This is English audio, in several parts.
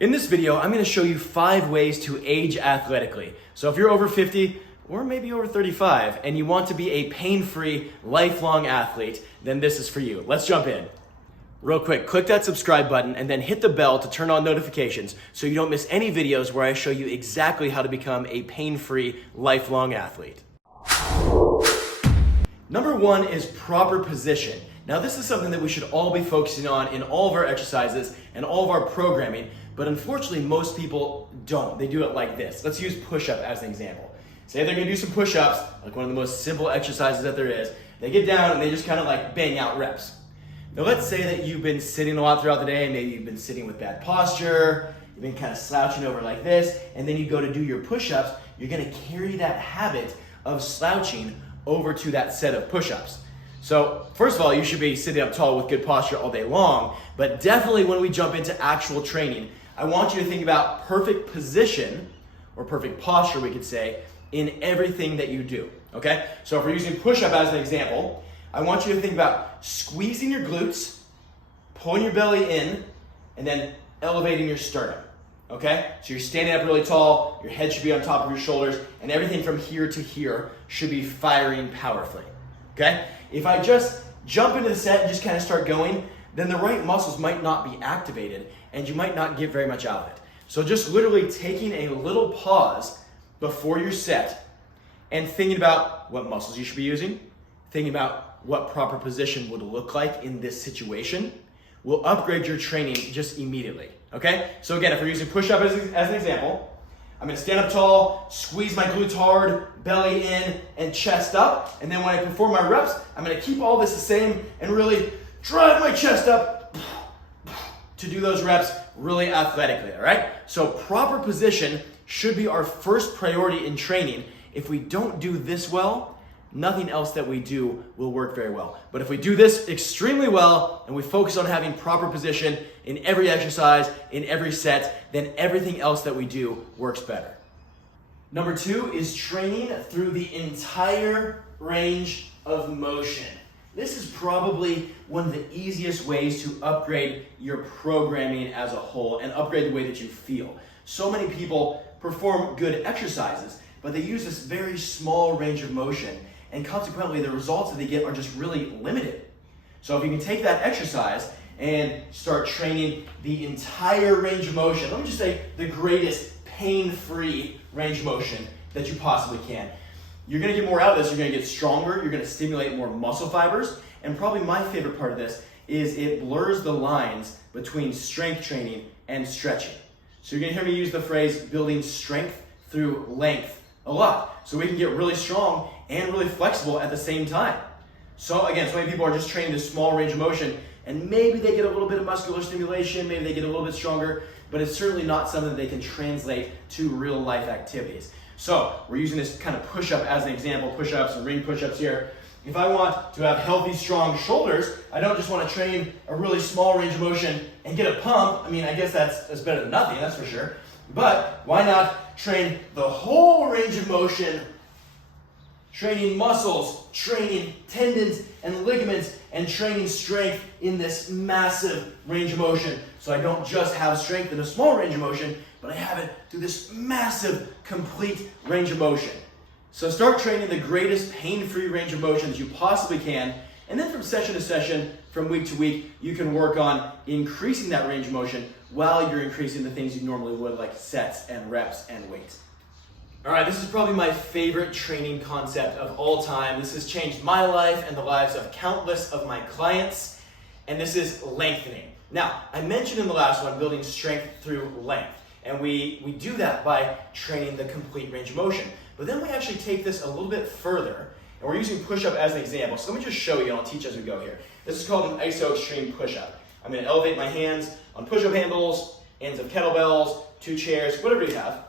In this video, I'm going to show you 5 ways to age athletically. So if you're over 50 or maybe over 35 and you want to be a pain-free, lifelong athlete, then this is for you. Let's jump in. Real quick, click that subscribe button and then hit the bell to turn on notifications so you don't miss any videos where I show you exactly how to become a pain-free, lifelong athlete. Number 1 is proper position. Now this is something that we should all be focusing on in all of our exercises and all of our programming, but unfortunately most people don't. They do it like this. Let's use push-up as an example. Say they're gonna do some push-ups, like one of the most simple exercises that there is. They get down and they just kind of like bang out reps. Now let's say that you've been sitting a lot throughout the day, maybe you've been sitting with bad posture, you've been kind of slouching over like this, and then you go to do your push-ups, you're gonna carry that habit of slouching over to that set of push-ups. So first of all, you should be sitting up tall with good posture all day long, but definitely when we jump into actual training, I want you to think about perfect position, or perfect posture we could say, in everything that you do, okay? So if we're using push-up as an example, I want you to think about squeezing your glutes, pulling your belly in, and then elevating your sternum, okay? So you're standing up really tall, your head should be on top of your shoulders, and everything from here to here should be firing powerfully, okay? If I just jump into the set and just kind of start going, then the right muscles might not be activated and you might not get very much out of it. So just literally taking a little pause before your set and thinking about what muscles you should be using, thinking about what proper position would look like in this situation will upgrade your training just immediately, okay? So again, if we're using push-up as an example, I'm gonna stand up tall, squeeze my glutes hard, belly in, and chest up. And then when I perform my reps, I'm gonna keep all this the same and really drive my chest up to do those reps really athletically, all right? So proper position should be our first priority in training. If we don't do this well, nothing else that we do will work very well. But if we do this extremely well and we focus on having proper position in every exercise, in every set, then everything else that we do works better. Number 2 is training through the entire range of motion. This is probably one of the easiest ways to upgrade your programming as a whole and upgrade the way that you feel. So many people perform good exercises, but they use this very small range of motion, and consequently the results that they get are just really limited. So if you can take that exercise and start training the entire range of motion, let me just say the greatest pain-free range of motion that you possibly can. You're gonna get more out of this, you're gonna get stronger, you're gonna stimulate more muscle fibers, and probably my favorite part of this is it blurs the lines between strength training and stretching. So you're gonna hear me use the phrase building strength through length a lot. So we can get really strong and really flexible at the same time. So again, so many people are just training this small range of motion and maybe they get a little bit of muscular stimulation, maybe they get a little bit stronger, but it's certainly not something that they can translate to real life activities. So we're using this kind of push-up as an example, push-ups and ring push-ups here. If I want to have healthy, strong shoulders, I don't just want to train a really small range of motion and get a pump. I mean, I guess that's better than nothing, that's for sure. But why not train the whole range of motion, training muscles, training tendons and ligaments, and training strength in this massive range of motion. So I don't just have strength in a small range of motion, but I have it through this massive, complete range of motion. So start training the greatest pain-free range of motion that you possibly can, and then from session to session, from week to week, you can work on increasing that range of motion while you're increasing the things you normally would, like sets and reps and weights. All right, this is probably my favorite training concept of all time. This has changed my life and the lives of countless of my clients, and this is lengthening. Now, I mentioned in the last one, building strength through length, and we do that by training the complete range of motion. But then we actually take this a little bit further, and we're using push-up as an example. So let me just show you, and I'll teach as we go here. This is called an iso extreme push-up. I'm gonna elevate my hands on push-up handles, ends of kettlebells, 2 chairs, whatever you have.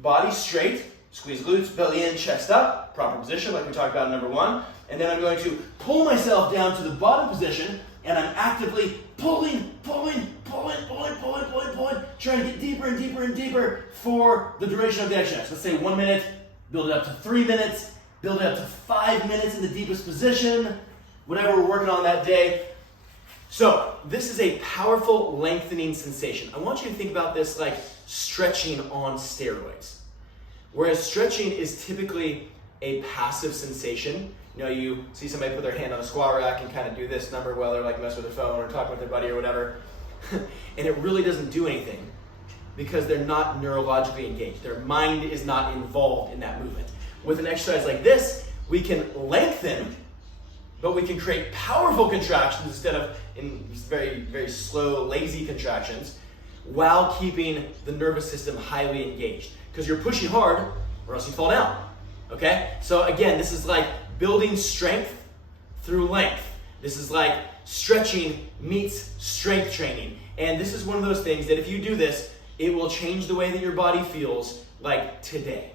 Body straight, squeeze glutes, belly in, chest up, proper position like we talked about in number 1. And then I'm going to pull myself down to the bottom position, and I'm actively pulling, trying to get deeper and deeper and deeper for the duration of the exercise. Let's say 1 minute, build it up to 3 minutes, build it up to 5 minutes in the deepest position, whatever we're working on that day. So this is a powerful lengthening sensation. I want you to think about this like stretching on steroids. Whereas stretching is typically a passive sensation. You know, you see somebody put their hand on a squat rack and kind of do this number while they're like messing with their phone or talking with their buddy or whatever. And it really doesn't do anything because they're not neurologically engaged. Their mind is not involved in that movement. With an exercise like this, we can lengthen, but we can create powerful contractions instead of in very, very slow, lazy contractions while keeping the nervous system highly engaged. Because you're pushing hard or else you fall down, okay? So again, this is like building strength through length. This is like stretching meets strength training. And this is one of those things that if you do this, it will change the way that your body feels like today.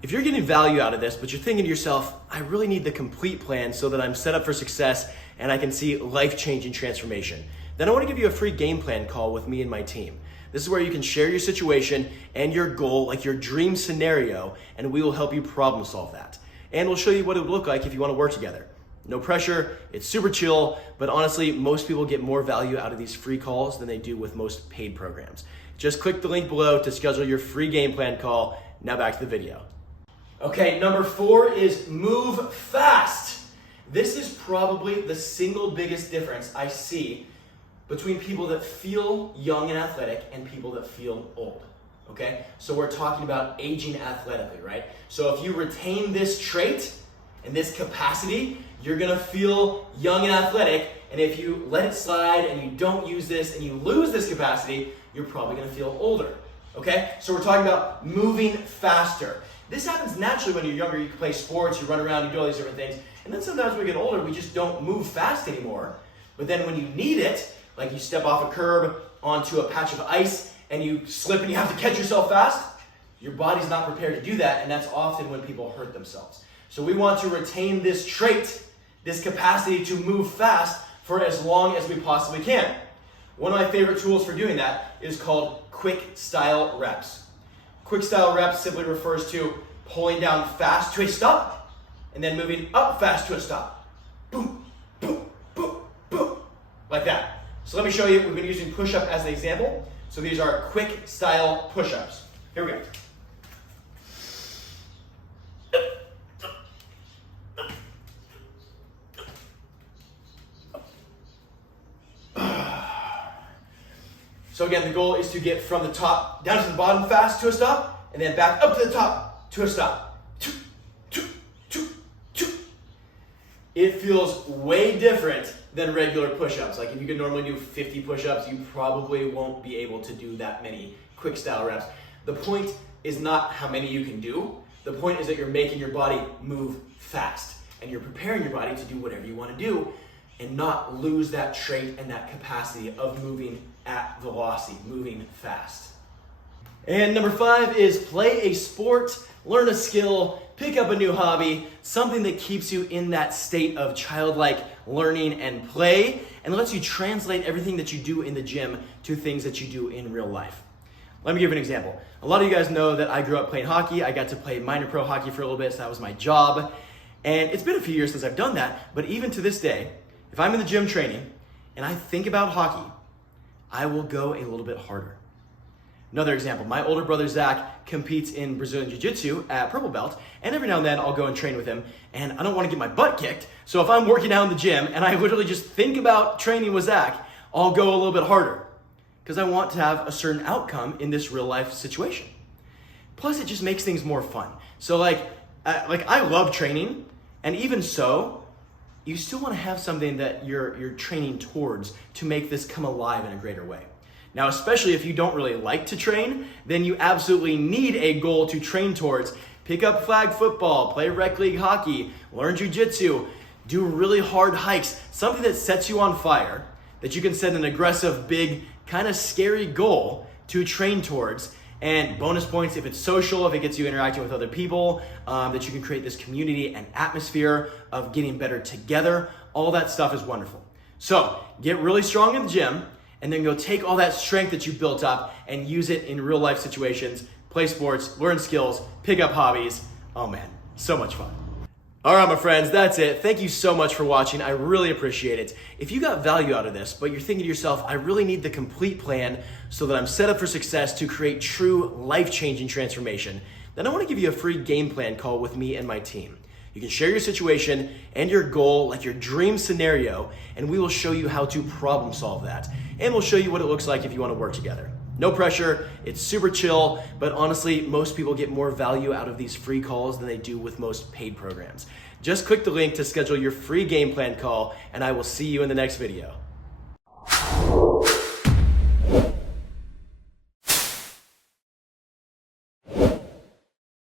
If you're getting value out of this, but you're thinking to yourself, I really need the complete plan so that I'm set up for success and I can see life-changing transformation, then I want to give you a free game plan call with me and my team. This is where you can share your situation and your goal, like your dream scenario, and we will help you problem solve that. And we'll show you what it would look like if you want to work together. No pressure, it's super chill, but honestly, most people get more value out of these free calls than they do with most paid programs. Just click the link below to schedule your free game plan call. Now back to the video. Okay, number 4 is move fast. This is probably the single biggest difference I see between people that feel young and athletic and people that feel old, okay? So we're talking about aging athletically, right? So if you retain this trait and this capacity, you're gonna feel young and athletic, and if you let it slide and you don't use this and you lose this capacity, you're probably gonna feel older, okay? So we're talking about moving faster. This happens naturally when you're younger. You can play sports, you run around, you do all these different things. And then sometimes when we get older, we just don't move fast anymore. But then when you need it, like you step off a curb onto a patch of ice and you slip and you have to catch yourself fast, your body's not prepared to do that, and that's often when people hurt themselves. So we want to retain this trait, this capacity to move fast for as long as we possibly can. One of my favorite tools for doing that is called quick style reps. Quick style reps simply refers to pulling down fast to a stop and then moving up fast to a stop. Boom, boom, boom, boom, like that. So let me show you, we've been using push-up as an example. So these are quick style push-ups. Here we go. So again, the goal is to get from the top down to the bottom fast to a stop, and then back up to the top to a stop. It feels way different than regular push-ups. Like if you could normally do 50 push-ups, you probably won't be able to do that many quick style reps. The point is not how many you can do. The point is that you're making your body move fast, and you're preparing your body to do whatever you want to do and not lose that trait and that capacity of moving at velocity, moving fast. And number 5 is play a sport, learn a skill, pick up a new hobby, something that keeps you in that state of childlike learning and play, and lets you translate everything that you do in the gym to things that you do in real life. Let me give you an example. A lot of you guys know that I grew up playing hockey. I got to play minor pro hockey for a little bit, so that was my job. And it's been a few years since I've done that, but even to this day, if I'm in the gym training and I think about hockey, I will go a little bit harder. Another example, my older brother Zach competes in Brazilian Jiu-Jitsu at Purple Belt, and every now and then I'll go and train with him, and I don't want to get my butt kicked, so if I'm working out in the gym and I literally just think about training with Zach, I'll go a little bit harder, because I want to have a certain outcome in this real life situation. Plus, it just makes things more fun. So I love training, and even so, you still want to have something that you're training towards to make this come alive in a greater way. Now, especially if you don't really like to train, then you absolutely need a goal to train towards. Pick up flag football, play rec league hockey, learn jiu-jitsu, do really hard hikes, something that sets you on fire, that you can set an aggressive, big, kind of scary goal to train towards. And bonus points if it's social, if it gets you interacting with other people, that you can create this community and atmosphere of getting better together. All that stuff is wonderful. So get really strong in the gym, and then go take all that strength that you built up and use it in real life situations, play sports, learn skills, pick up hobbies. Oh man, so much fun. All right, my friends, that's it. Thank you so much for watching. I really appreciate it. If you got value out of this, but you're thinking to yourself, I really need the complete plan so that I'm set up for success to create true life-changing transformation, then I want to give you a free game plan call with me and my team. You can share your situation and your goal, like your dream scenario, and we will show you how to problem solve that. And we'll show you what it looks like if you want to work together. No pressure, it's super chill, but honestly, most people get more value out of these free calls than they do with most paid programs. Just click the link to schedule your free game plan call, and I will see you in the next video.